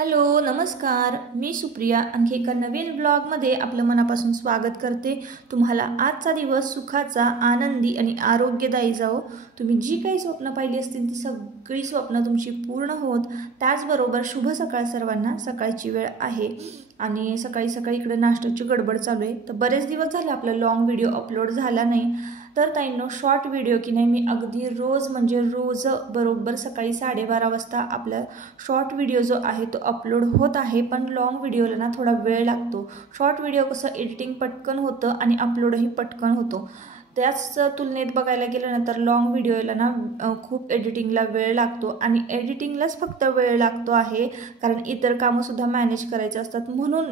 Hello नमस्कार, मी सुप्रिया आणखी एका नवीन ब्लॉगमध्ये आपलं मनापासून स्वागत करते। तुम्हाला आजचा दिवस सुखाचा, आनंदी आणि आरोग्यदायी जावो। तुम्ही जी काही स्वप्न पाहिली असतील ती सगळी स्वप्न तुमची पूर्ण होत। त्याचबरोबर शुभ सकाळ सर्वांना। सकाळची वेळ आहे आणि सकाळी सकाळी इकडे नाश्त्याची गडबड चालू आहे। तर बरेच दिवस झाले आपला लॉंग व्हिडिओ अपलोड झाला नाही। तर ताईंनो शॉर्ट व्हिडिओ की नाही मी अगदी रोज म्हणजे रोज बरोबर सकाळी 12:30 वाजता आपला शॉर्ट व्हिडिओ जो आहे तो अपलोड होत आहे। पण लॉंग व्हिडिओला ना थोडा वेळ लागतो। शॉर्ट व्हिडिओ कसं एडिटिंग पटकन होतं आणि अपलोडही पटकन होतो। त्याच तुलनेत बघायला गेलं ना तर लॉंग व्हिडिओला ना खूप एडिटिंगला वेळ लागतो आणि एडिटिंगलाच फक्त वेळ लागतो आहे, कारण इतर कामं सुद्धा मॅनेज करायचे असतात। म्हणून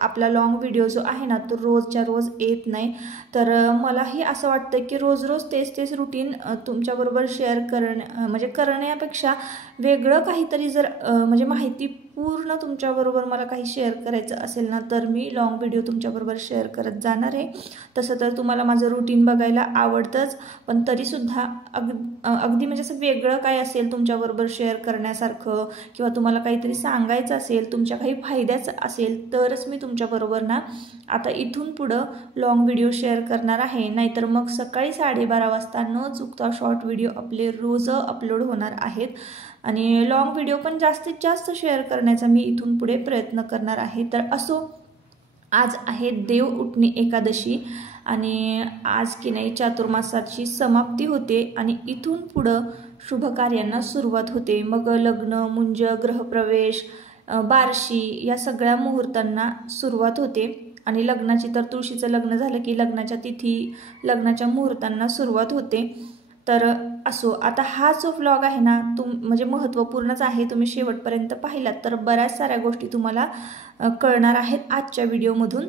आपला लॉंग व्हिडिओ जो आहे ना तो रोजच्या रोज येत नाही। तर मलाही असं वाटतं की रोज रोज तेच रुटीन तुमच्याबरोबर शेअर म्हणजे करण्यापेक्षा वेगळं काहीतरी जर म्हणजे माहिती पूर्ण तुमच्याबरोबर मला काही शेअर करायचं असेल ना तर मी लॉंग व्हिडिओ तुमच्याबरोबर शेअर करत जाणार आहे। तसं तर तुम्हाला माझं रुटीन बघायला आवडतंच, पण तरीसुद्धा अगदी म्हणजे असं वेगळं काय असेल तुमच्याबरोबर शेअर करण्यासारखं किंवा तुम्हाला काहीतरी सांगायचं असेल, तुमच्या काही फायद्याचं असेल तरच मी तुमच्याबरोबर ना आता इथून पुढं लॉंग व्हिडिओ शेअर करणार आहे। नाहीतर मग सकाळी 12:30 वाजता न चुकता शॉर्ट व्हिडिओ आपले रोज अपलोड होणार आहेत आणि लॉंग व्हिडिओ पण जास्तीत जास्त शेअर करण्याचा मी इथून पुढे प्रयत्न करणार आहे। तर असो, आज आहे देव उठणी एकादशी आणि आज की नाही चातुर्मासाची समाप्ती होते आणि इथून पुढं शुभ कार्यांना सुरुवात होते। मग लग्न, मुंज, गृहप्रवेश, बारशी या सगळ्या मुहूर्तांना सुरुवात होते आणि लग्नाची तर तुळशीचं लग्न झालं की लग्नाच्या तिथी, लग्नाच्या मुहूर्तांना सुरुवात होते। तर असो, आता हा जो व्लॉग आहे ना म्हणजे महत्त्वपूर्णच आहे। तुम्ही शेवटपर्यंत पाहिलात तर बऱ्याच साऱ्या गोष्टी तुम्हाला कळणार आहेत आजच्या व्हिडिओमधून।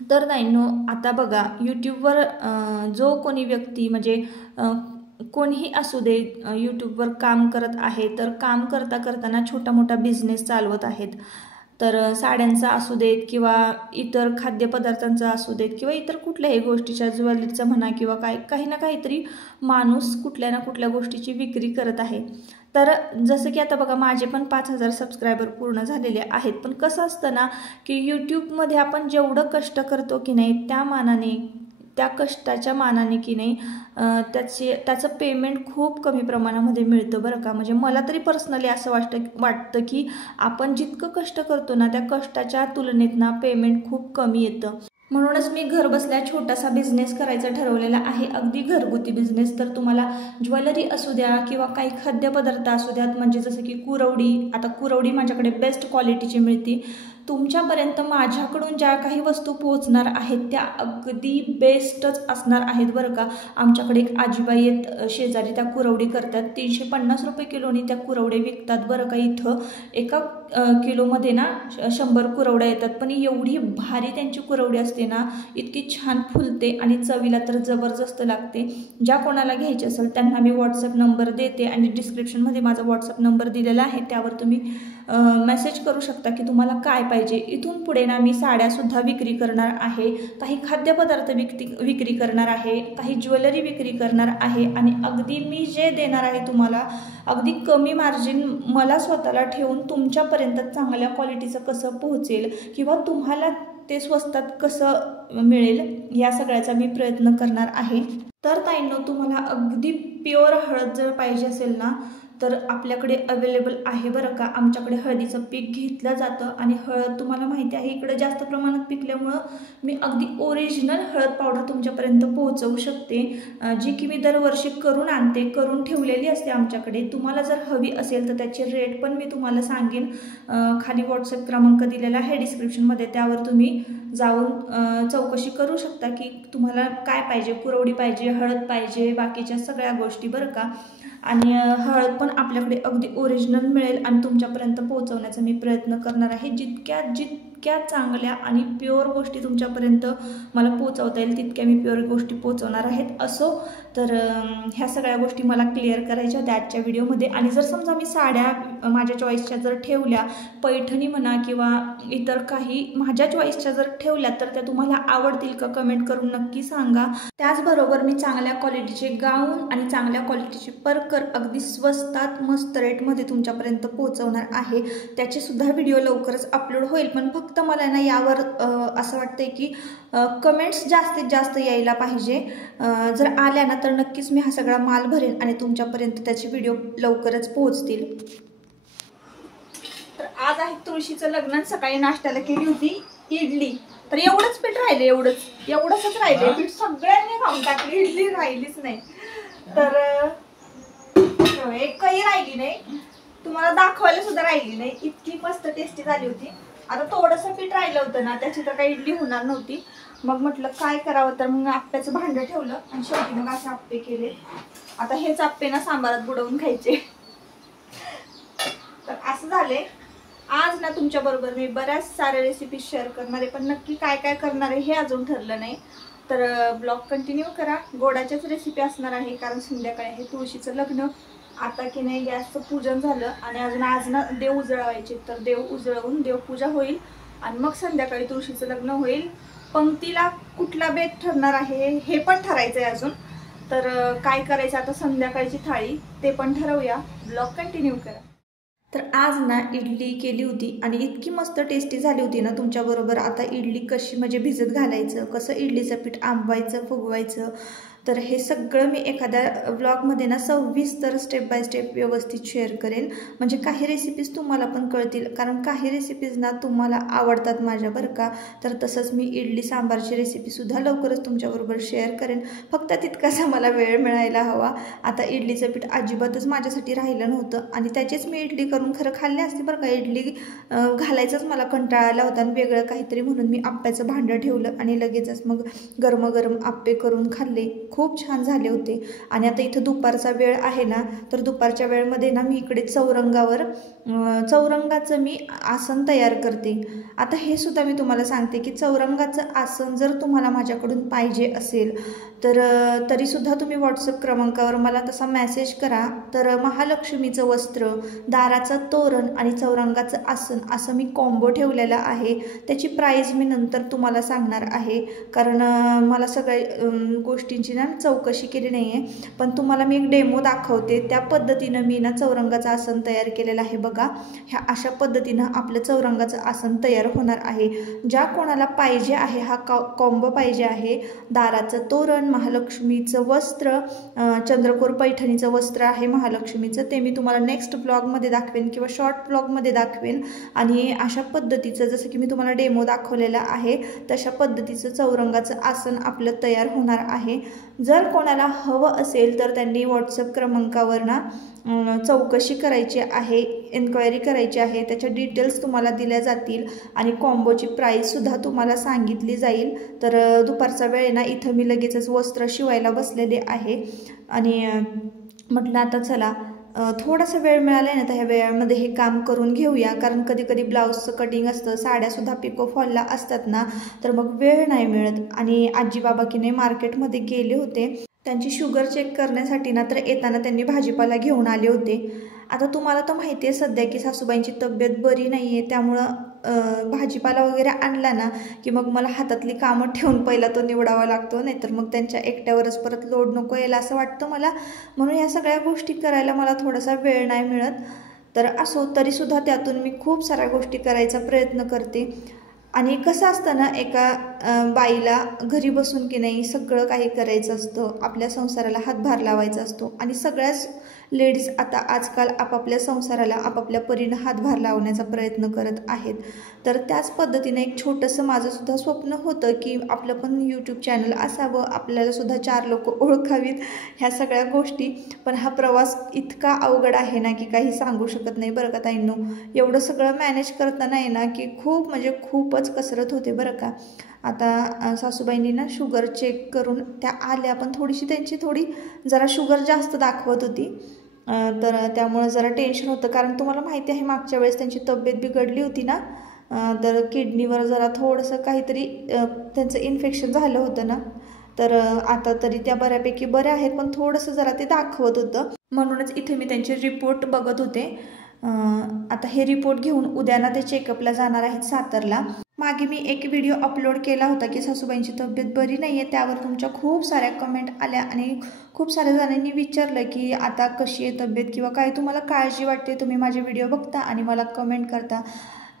तर नाहीनो आता बघा, यूट्यूबवर जो कोणी व्यक्ती म्हणजे कोणीही असू दे यूट्यूबवर काम करत आहे, तर काम करता करताना छोटा मोठा बिझनेस चालवत आहेत। तर साड्यांचा असू देत किंवा इतर खाद्यपदार्थांचा असू देत किंवा इतर कुठल्याही गोष्टीच्या, ज्वेलरीचा म्हणा किंवा काही ना काहीतरी माणूस कुठल्या ना कुठल्या गोष्टीची विक्री करत आहे। तर जसं की आता बघा, माझे पण 5000 सबस्क्रायबर पूर्ण झालेले आहेत। पण कसं असतं ना की यूट्यूबमध्ये आपण जेवढं कष्ट करतो की नाही त्या कष्टाच्या मानाने की नाही त्याचं पेमेंट खूप कमी प्रमाणामध्ये मिळतं बरं का। म्हणजे मला तरी पर्सनली असं वाटतं की आपण जितकं कष्ट करतो ना त्या कष्टाच्या तुलनेत ना पेमेंट खूप कमी येतं। म्हणूनच मी घर बसल्या छोटासा बिझनेस करायचा ठरवलेला आहे, अगदी घरगुती बिझनेस। तर तुम्हाला ज्वेलरी असू द्या किंवा काही खाद्यपदार्थ असू द्यात, म्हणजे जसं की कुरवडी, आता कुरवडी माझ्याकडे बेस्ट क्वालिटीची मिळते। तुमच्यापर्यंत माझ्याकडून ज्या काही वस्तू पोहोचणार आहेत त्या अगदी बेस्टच असणार आहेत बरं का। आमच्याकडे एक आजीबाई आहेत शेजारी, त्या कुरवडी करतात। 350 रुपये किलोनी त्या कुरवडे विकतात बरं का। इथं एका किलोमध्ये ना 100 कुरवड्या येतात, पण एवढी भारी त्यांची कुरवडी असते ना, इतकी छान फुलते आणि चवीला तर जबरदस्त लागते। ज्या कोणाला घ्यायची असेल त्यांना मी व्हॉट्सअप नंबर देते आणि डिस्क्रिप्शनमध्ये माझा व्हॉट्सअप नंबर दिलेला आहे, त्यावर तुम्ही मेसेज करू शकता की तुम्हाला काय पाहिजे। इथून पुढे ना मी साड्यासुद्धा विक्री करणार आहे, काही खाद्यपदार्थ विक्री करणार आहे, काही ज्वेलरी विक्री करणार आहे आणि अगदी मी जे देणार आहे तुम्हाला अगदी कमी मार्जिन मला स्वतःला ठेवून तुमच्यापर्यंत चांगल्या क्वालिटीचं कसं पोहोचेल किंवा तुम्हाला ते स्वस्तात कसं मिळेल या सगळ्याचा मी प्रयत्न करणार आहे। तर ताईंनो, तुम्हाला अगदी प्युअर हळद जर पाहिजे असेल ना तर आपल्याकडे अवेलेबल आहे बरं का। आमच्याकडे हळदीचं पीक घेतलं जातं आणि हळद तुम्हाला माहिती आहे इकडे जास्त प्रमाणात पिकल्यामुळं मी अगदी ओरिजिनल हळद पावडर तुमच्यापर्यंत पोहोचवू शकते, जी की मी दरवर्षी करून आणते, करून ठेवलेली असते आमच्याकडे। तुम्हाला जर हवी असेल तर त्याचे रेट पण मी तुम्हाला सांगेन। खाली व्हॉट्सअप क्रमांक दिलेला आहे डिस्क्रिप्शनमध्ये, त्यावर तुम्ही जाऊन चौकशी करू शकता की तुम्हाला काय पाहिजे, कुरवडी पाहिजे, हळद पाहिजे, बाकीच्या सगळ्या गोष्टी बरं का। आणि हळद पण आपल्याकडे अगदी ओरिजिनल मिळेल आणि तुमच्यापर्यंत पोहोचवण्याचा मी प्रयत्न करणार आहे। जितक्या जितक्या चांगल्या आणि प्युअर गोष्टी तुमच्यापर्यंत मला पोहोचवता येईल तितक्या मी प्युअर गोष्टी पोहोचवणार आहेत. असो तर ह्या सगळ्या गोष्टी मला क्लिअर करायच्या होत्या आजच्या व्हिडिओमध्ये. आणि जर समजा मी साड्या माझ्या चॉईसच्या जर ठेवल्या, पैठणी म्हणा किंवा इतर काही माझ्या चॉईसच्या जर ठेवल्या, तर त्या तुम्हाला आवडतील का कमेंट करून नक्की सांगा. त्याचबरोबर मी चांगल्या क्वालिटीचे गाऊन आणि चांगल्या क्वालिटीचे परकर अगदी स्वस्तात मस्त रेटमध्ये तुमच्यापर्यंत पोहोचवणार आहे. त्याचे सुद्धा व्हिडिओ लवकरच अपलोड होईल. पण फक्त मला ना यावर असं वाटतंय की कमेंट्स जास्तीत जास्त यायला पाहिजे. जर आल्या ना तर नक्कीच मी हा सगळा माल भरेन आणि तुमच्यापर्यंत त्याचे व्हिडिओ लवकरच पोहोचतील. तर आज आहे तुळशीचं लग्न. सकाळी नाश्त्याला केली होती इडली. तर एवढंच पीठ राहिले, एवढंच राहिले. पीठ सगळ्यांनी खाऊन टाकली, इडली राहिलीच नाही. तर एकही राहिली नाही, तुम्हाला दाखवायला सुद्धा राहिली नाही. इतकी मस्त टेस्टी झाली होती. आता थोडंसं पीठ राहिलं होतं ना, त्याची तर काही इडली होणार नव्हती. मग म्हटलं काय करावं, तर मग आप्प्याचं भांडं ठेवलं आणि शेवटी मग असे आप्पे केले. आता हेच आप्पे ना सांबारात बुडवून खायचे. तर असं झाले. आज ना तुमच्या बरोबर मी बऱ्याच साऱ्या रेसिपी शेअर करणार आहे, पण नक्की काय काय करणार आहे हे अजून ठरलं नाही. तर ब्लॉग कंटिन्यू करा. गोडाच्याच रेसिपी असणार आहे, कारण संध्याकाळी आहे तुळशीचं लग्न. आता की नाही गॅसचं पूजन झालं आणि अजून आज ना देव उजळवायचे. तर देव उजळवून देवपूजा होईल आणि मग संध्याकाळी तुळशीचं लग्न होईल. पंक्तीला कुठला बेत ठरणार आहे हे पण ठरायचं आहे अजून. तर काय करायचं आता संध्याकाळची थाळी ते पण ठरवूया. ब्लॉग कंटिन्यू करा. तर आज ना इडली केली होती आणि इतकी मस्त टेस्टी झाली होती ना तुमच्याबरोबर. आता इडली कशी म्हणजे भिजत घालायचं, कसं इडलीचं पीठ आंबवायचं, फुगवायचं, तर हे सगळं मी एखाद्या व्लॉगमध्ये ना सविस्तर स्टेप बाय स्टेप व्यवस्थित शेअर करेन. म्हणजे काही रेसिपीज तुम्हाला पण कळतील, कारण काही रेसिपीज ना तुम्हाला आवडतात माझ्या बरं का. तर तसंच मी इडली सांबारची रेसिपीसुद्धा लवकरच तुमच्याबरोबर शेअर करेन. फक्त तितकासा मला वेळ मिळायला हवा. आता इडलीचं पीठ अजिबातच माझ्यासाठी राहिलं नव्हतं आणि त्याचीच मी इडली करून खरं खाल्ली असते बरं का. इडली घालायचंच मला कंटाळा आला होता आणि वेगळं काहीतरी म्हणून मी आप्प्याचं भांडं ठेवलं आणि लगेचच मग गरम आप्पे करून खाल्ले. खूप छान झाले होते. आणि आता इथं दुपारचा वेळ आहे ना, तर दुपारच्या वेळेमध्ये ना मी इकडे चौरंगाचं मी आसन तयार करते. आता हे सुद्धा मी तुम्हाला सांगते की चौरंगाचं आसन जर तुम्हाला माझ्याकडून पाहिजे असेल तर तरीसुद्धा तुम्ही व्हॉट्सअप क्रमांकावर मला तसा मेसेज करा. तर महालक्ष्मीचं वस्त्र, दाराचं तोरण आणि चौरंगाचं आसन असं मी कॉम्बो ठेवलेला आहे. त्याची प्राईज मी नंतर तुम्हाला सांगणार आहे, कारण मला सगळ्या गोष्टींची ना चौकशी केली नाही आहे. पण तुम्हाला मी एक डेमो दाखवते. त्या पद्धतीनं मी ना चौरंगाचं आसन तयार केलेलं आहे बघा. ह्या अशा पद्धतीनं आपलं चौरंगाचं आसन तयार होणार आहे. ज्या कोणाला पाहिजे आहे हा कॉम्बो पाहिजे आहे, दाराचं तोरण, महालक्ष्मीचं वस्त्र, चंद्रकोर पैठणीचं वस्त्र आहे महालक्ष्मीचं, ते मी तुम्हाला नेक्स्ट ब्लॉगमध्ये दाखवेन किंवा शॉर्ट ब्लॉगमध्ये दाखवेन. आणि अशा पद्धतीचं जसं की मी तुम्हाला डेमो दाखवलेला आहे तशा पद्धतीचं चौरंगाचं आसन आपलं तयार होणार आहे. जर कोणाला हवं असेल तर त्यांनी व्हॉट्सअप क्रमांकावर ना चौकशी करायची आहे, एन्क्वायरी करायची आहे. त्याच्या डिटेल्स तुम्हाला दिल्या जातील आणि कॉम्बोची प्राईससुद्धा तुम्हाला सांगितली जाईल. तर दुपारचा वेळ ना इथं मी लगेचच वस्त्र शिवायला बसलेले आहे आणि म्हटलं आता चला थोडासा वेळ मिळाला आहे ना, तर ह्या वेळामध्ये हे काम करून घेऊया. कारण कधी कधी ब्लाऊजचं कटिंग असतं, साड्यासुद्धा पिको फॉलला असतात ना, तर मग वेळ नाही मिळत. आणि आजी बाबा की नाही मार्केटमध्ये गेले होते त्यांची शुगर चेक करण्यासाठी ना, तर येताना त्यांनी भाजीपाला घेऊन आले होते. आता तुम्हाला तर माहिती आहे सध्या की सासूबाईंची तब्येत बरी नाही आहे, त्यामुळं भाजीपाला वगैरे आणला ना की मग मला हातातली कामं ठेवून पहिला तो निवडावा लागतो, नाहीतर मग त्यांच्या एकट्यावरच परत लोड नको यायला असं वाटतं मला. म्हणून या सगळ्या गोष्टी करायला मला थोडासा वेळ नाही मिळत. तर असो तरीसुद्धा त्यातून मी खूप साऱ्या गोष्टी करायचा प्रयत्न करते. आणि कसं असतं ना, एका बाईला घरी बसून की नाही सगळं काही करायचं असतं, आपल्या संसाराला हातभार लावायचा असतो. आणि सगळ्याच लेडीज आता आजकाल आपापल्या संसाराला आपापल्या परीनं हातभार लावण्याचा प्रयत्न करत आहेत. तर त्याच पद्धतीने एक छोटंसं माझंसुद्धा स्वप्न होतं की आपलं पण यूट्यूब चॅनल असावं, आपल्यालासुद्धा 4 लोक ओळखावीत, ह्या सगळ्या गोष्टी. पण हा प्रवास इतका अवघड आहे ना की काही सांगू शकत नाही बरं का ताईंनो. एवढं सगळं मॅनेज करताना आहे ना की खूप म्हणजे खूपच कसरत होते बरं का. आता सासूबाईंनी ना शुगर चेक करून त्या आल्या, पण त्यांची थोडी जरा शुगर जास्त दाखवत होती. तर त्यामुळे जरा टेन्शन होतं, कारण तुम्हाला माहिती आहे मागच्या वेळेस त्यांची तब्येत बिघडली होती ना, तर किडनीवर जरा थोडंसं काहीतरी त्यांचं इन्फेक्शन झालं होतं ना, तर आता तरी त्या बऱ्यापैकी बऱ्या आहेत, पण थोडंसं जरा ते दाखवत होतं. म्हणूनच इथे मी त्यांचे रिपोर्ट बघत होते. आता हे रिपोर्ट घेऊन उद्या ना ते चेकअपला जाणार आहेत सातारला. मागे मी एक व्हिडिओ अपलोड केला होता की सासूबाईंची तब्येत बरी नाही आहे, त्यावर तुमच्या खूप साऱ्या कमेंट आल्या आणि खूप साऱ्या जणांनी विचारलं की आता कशी आहे तब्येत किंवा काय तुम्हाला काळजी वाटते. तुम्ही माझे व्हिडिओ बघता आणि मला कमेंट करता,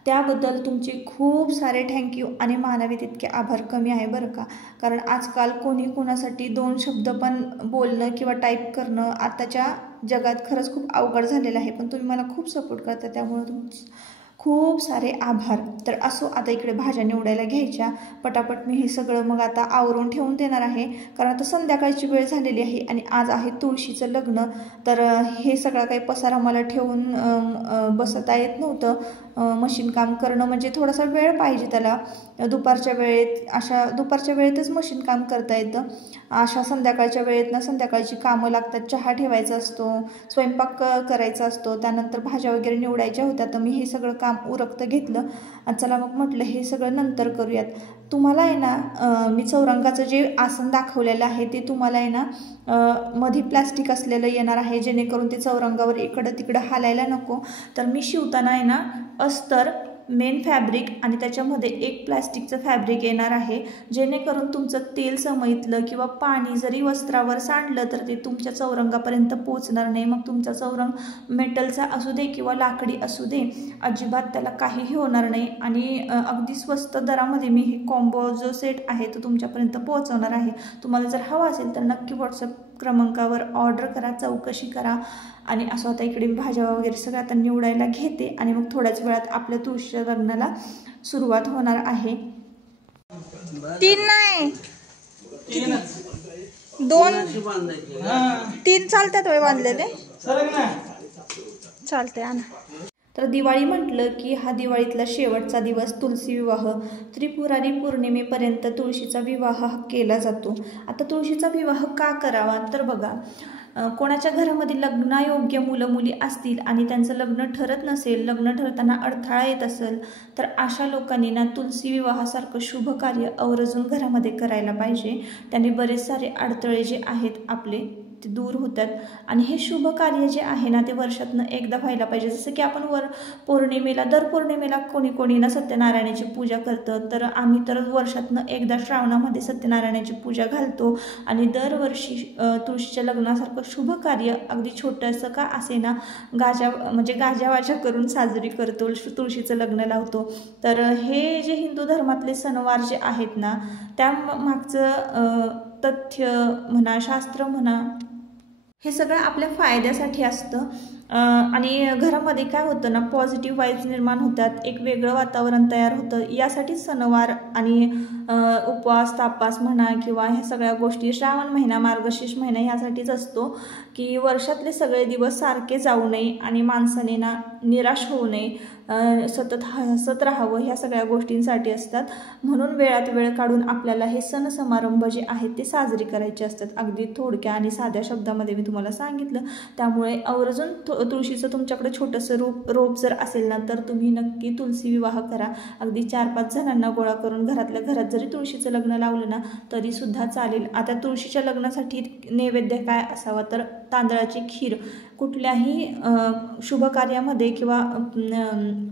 त्याबद्दल तुमचे खूप सारे थँक्यू आणि मानावे तितके आभार कमी आहे बरं का. कारण आजकाल कोणी कोणासाठी 2 शब्द पण बोलणं किंवा टाईप करणं आताच्या जगात खरंच खूप अवघड झालेलं आहे. पण तुम्ही मला खूप सपोर्ट करता, त्यामुळे तुमचं खूप सारे आभार. तर असो, आता इकडे भाज्या निवडायला घ्यायच्या पटापट. मी हे सगळं मग आता आवरून ठेवून देणार आहे, कारण आता संध्याकाळची वेळ झालेली आहे आणि आज आहे तुळशीचं लग्न. तर हे सगळं काही पसारा मला ठेवून बसता येत नव्हतं. मशीन काम करणं म्हणजे थोडासा वेळ पाहिजे त्याला. दुपारच्या वेळेतच मशीन काम करता येतं. अशा संध्याकाळच्या वेळेत ना संध्याकाळची कामं लागतात. चहा ठेवायचा असतो, स्वयंपाक करायचा असतो, त्यानंतर भाज्या वगैरे निवडायच्या होत्या. तर मी हे सगळं काम उरकतं घेतलं. चला मग म्हटलं हे सगळं नंतर करूयात. तुम्हाला आहे ना मी चौरंगाचं जे आसन दाखवलेलं आहे ते तुम्हाला आहे ना मध्ये प्लास्टिक असलेलं येणार आहे, जेणेकरून ते चौरंगावर इकडं तिकडं हालायला नको. तर मी शिवताना आहे ना अस्तर मेन फॅब्रिक आणि त्याच्यामध्ये एक प्लॅस्टिकचं फॅब्रिक येणार आहे, जेणेकरून तुमचं तेल समईतलं किंवा पाणी जरी वस्त्रावर सांडलं तर ते तुमच्या चौरंगापर्यंत पोचणार नाही. मग तुमचा चौरंग मेटलचा असू दे किंवा लाकडी असू दे, अजिबात त्याला काहीही होणार नाही. आणि अगदी स्वस्त दरामध्ये मी हे कॉम्बो जो सेट आहे तो तुमच्यापर्यंत पोहोचवणार आहे. तुम्हाला जर हवा असेल तर नक्की व्हॉट्सअप क्रमांकावर ऑर्डर करा, चौकशी करा. आणि असं आता इकडे भाज्या वगैरे सगळं आता निवडायला घेते आणि मग थोड्याच वेळात आपल्या तुळशीच्या लग्नाला सुरुवात होणार आहे. 3 नाही 2 3 चालतात वय बांधलेले चालते आणा. तर दिवाळी म्हटलं की हा दिवाळीतला शेवटचा दिवस तुळशी विवाह. त्रिपुरारी पौर्णिमेपर्यंत तुळशीचा विवाह केला जातो. आता तुळशीचा विवाह का करावा तर बघा, कोणाच्या घरामध्ये लग्नायोग्य मुलं मुली असतील आणि त्यांचं लग्न ठरत नसेल, लग्न ठरताना अडथळा येत असेल, तर अशा लोकांनी ना तुलसी विवाहासारखं शुभ कार्य आवर्जून घरामध्ये करायला पाहिजे. त्याने बरेच सारे अडथळे जे आहेत आपले ते दूर होतात. आणि हे शुभ कार्य जे आहे ना ते वर्षातनं एकदा व्हायला पाहिजे. जसं की आपण दर पौर्णिमेला कोणी ना सत्यनारायणाची पूजा करतं, तर आम्ही तर वर्षातनं एकदा श्रावणामध्ये सत्यनारायणाची पूजा घालतो. आणि दरवर्षी तुळशीच्या लग्नासारखं शुभ कार्य अगदी छोटंसं का असे ना गाजावाजा करून साजरी करतो, तुळशीचं लग्न लावतो. तर हे जे हिंदू धर्मातले सणवार जे आहेत ना त्या मागचं तथ्य म्हणा, शास्त्र म्हणा, हे सगळं आपल्या फायद्यासाठी असतं. आणि घरामध्ये काय होतं ना पॉझिटिव्ह वाईब्स निर्माण होतात, एक वेगळं वातावरण तयार होतं. यासाठी सणवार आणि उपवास तापास म्हणा किंवा ह्या सगळ्या गोष्टी, श्रावण महिना मार्गशीर्ष महिना ह्यासाठीच असतो की वर्षातले सगळे दिवस सारखे जाऊ नये आणि माणसाने ना निराश होऊ नये, सतत हसत राहावं, ह्या सगळ्या गोष्टींसाठी असतात. म्हणून वेळात वेळ काढून आपल्याला हे सण समारंभ जे आहेत ते साजरे करायचे असतात. अगदी थोडक्या आणि साध्या शब्दामध्ये मी तुम्हाला सांगितलं. त्यामुळे आवर्जून तुळशीचं तुमच्याकडे छोटंसं रोप जर असेल ना तर तुम्ही नक्की तुळशी विवाह करा. अगदी 4-5 जणांना गोळा करून घरातल्या घरात जरी तुळशीचं लग्न लावलं ना तरी सुद्धा चालेल. आता तुळशीच्या लग्नासाठी नैवेद्य काय असावा तर तांदळाची खीर. कुठल्याही शुभ कार्यामध्ये किंवा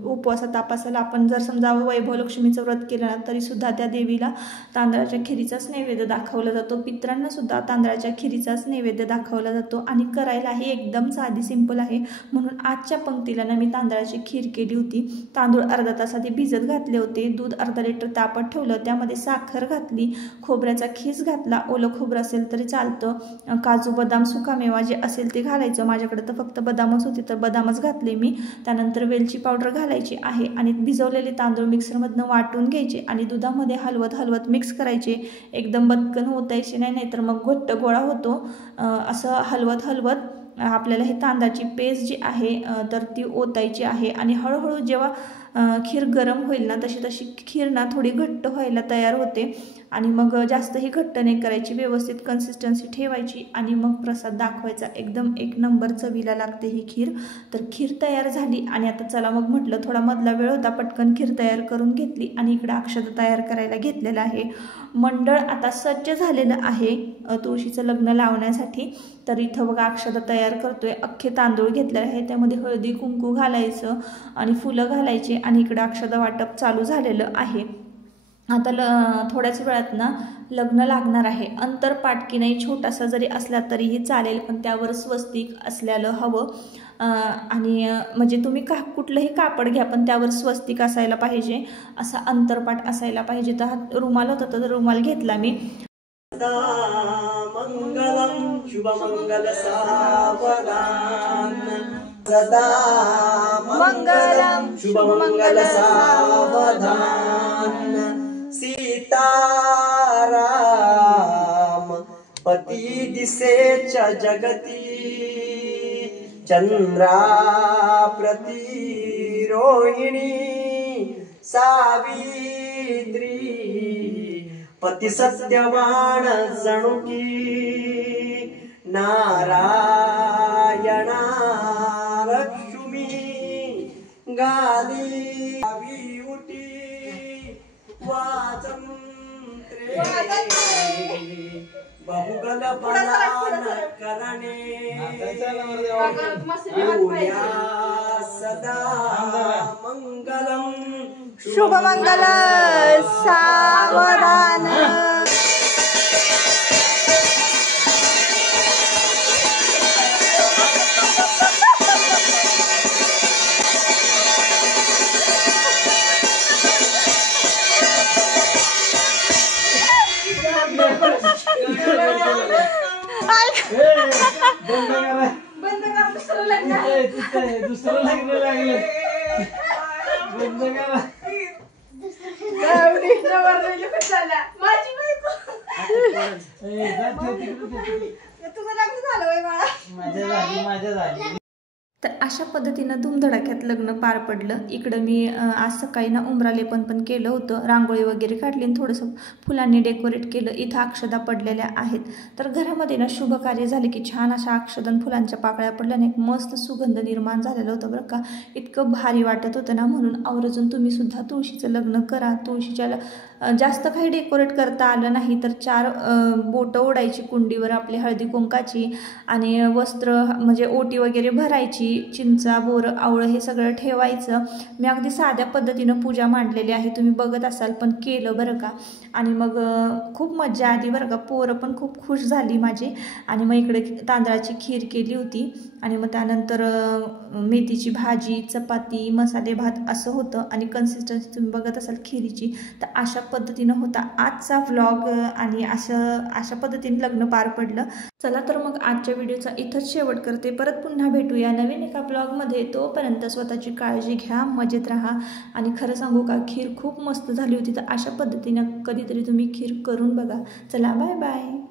उपवासा तापासाला आपण जर समजा वैभवलक्ष्मीचं व्रत केलं ना तरी सुद्धा त्या देवीला तांदळाच्या खिरीचाच नैवेद्य दाखवला जातो. पितरांना सुद्धा तांदळाच्या खिरीचाच नैवेद्य दाखवला जातो आणि करायलाही एकदम साधी सिंपल आहे. म्हणून आजच्या पंक्तीला ना मी तांदळाची खीर केली होती. तांदूळ अर्धा तास आधी भिजत घातले होते, दूध अर्धा लिटर तापत ठेवलं, त्यामध्ये साखर घातली, खोबऱ्याचा खीस घातला, ओलं खोबरं असेल तरी चालतं, काजू बदाम सुकामेवा जे असेल ते घालायचं. माझ्याकडे तर फक्त बदामच होते तर बदामच घातले मी. त्यानंतर वेलची पावडर घालायची आहे आणि भिजवलेले तांदूळ मिक्सरमधनं वाटून घ्यायचे आणि दुधामध्ये हलवत मिक्स करायचे. एकदम बदकन होतायचे नाही तर मग घट्ट गोळा होतो. असं हलवत आपल्याला हे तांदळाची पेस्ट जी आहे तर ती ओतायची आहे. आणि हळूहळू जेव्हा खीर गरम होईल ना तशी खीर ना थोडी घट्ट व्हायला तयार होते. आणि मग जास्तही घट्ट नाही करायची, व्यवस्थित कन्सिस्टन्सी ठेवायची आणि मग प्रसाद दाखवायचा. एकदम एक नंबर चवीला लागते ही खीर. तर खीर तयार झाली आणि आता चला मग म्हटलं थोडा मधला वेळ होता, पटकन खीर तयार करून घेतली आणि इकडं अक्षता तयार करायला घेतलेलं आहे. मंडळ आता सज्ज झालेलं आहे तुळशीचं लग्न लावण्यासाठी. तर इथं बघा अक्षता तयार करतोय. अख्खे तांदूळ घेतलेले आहे, त्यामध्ये हळदी कुंकू घालायचं आणि फुलं घालायचे आणि इकडं अक्षता वाटप चालू झालेलं आहे. आता थोड्याच वेळात ना लग्न लागणार आहे. अंतरपाट की नाही छोटासा जरी असला तरीही चालेल, पण त्यावर स्वस्तिक असलेलं हवं. आणि म्हणजे तुम्ही कुठलंही कापड घ्या, पण त्यावर स्वस्तिक असायला पाहिजे, असा अंतरपाट असायला पाहिजे. तर हा रुमाल होता, तर रुमाल घेतला मी. मंगलम शुभमंगल सावधान, सदा मंगलम शुभमंगल सावधान. सीताराम पती दिसेच्या जगती, चंद्रा प्रति रोहिणी सावित्री. पती सत्यवान जणुकी, नारायणा लक्ष्मी. गाली उटी वाजंत्रे, बहुगल बलान करणे. भूया सदा मंगलम शुभमंगल सावधान. दुसरं लग्न लागलं. बंद करा. माझ्या झाली. तर अशा पद्धतीनं धूमधडाक्यात लग्न पार पडलं. इकडं मी आज सकाळी ना उंबरालेपण पण केलं होतं, रांगोळी वगैरे काढली आणि थोडंसं फुलांनी डेकोरेट केलं. इथं अक्षदा पडलेल्या आहेत. तर घरामध्ये ना शुभ कार्य झाले की छान अशा अक्षदन फुलांच्या पाकळ्या पडल्याने एक मस्त सुगंध निर्माण झालेला होता बरं का. इतकं भारी वाटत होतं ना, म्हणून आवर्जून तुम्ही सुद्धा तुळशीचं लग्न करा. तुळशीच्या जास्त काही डेकोरेट करता आलं नाही तर 4 बोटं ओढायची कुंडीवर आपली हळदी कुंकाची आणि वस्त्र म्हणजे ओटी वगैरे भरायची, चिंचा बोरं आवळं हे सगळं ठेवायचं. मी अगदी साध्या पद्धतीनं पूजा मांडलेली आहे, तुम्ही बघत असाल, पण केलं बरं का. आणि मग खूप मजा आली बरं का. पोरं पण खूप खुश झाली माझी. आणि मग इकडे तांदळाची खीर केली होती आणि मग त्यानंतर मेथीची भाजी, चपाती, मसाले भात असं होतं. आणि कन्सिस्टन्सी तुम्ही बघत असाल खिरीची. तर अशा पद्धतीनं होता आजचा व्लॉग आणि अशा पद्धतीने लग्न पार पडलं. चला तर मग आजच्या व्हिडिओचा इथंच शेवट करते. परत पुन्हा भेटूया नवीन एका ब्लॉगमध्ये. तोपर्यंत स्वतःची काळजी घ्या, मजेत राहा. आणि खरं सांगू का, खीर खूप मस्त झाली होती. तर अशा पद्धतीनं कधीतरी तुम्ही खीर करून बघा. चला बाय बाय.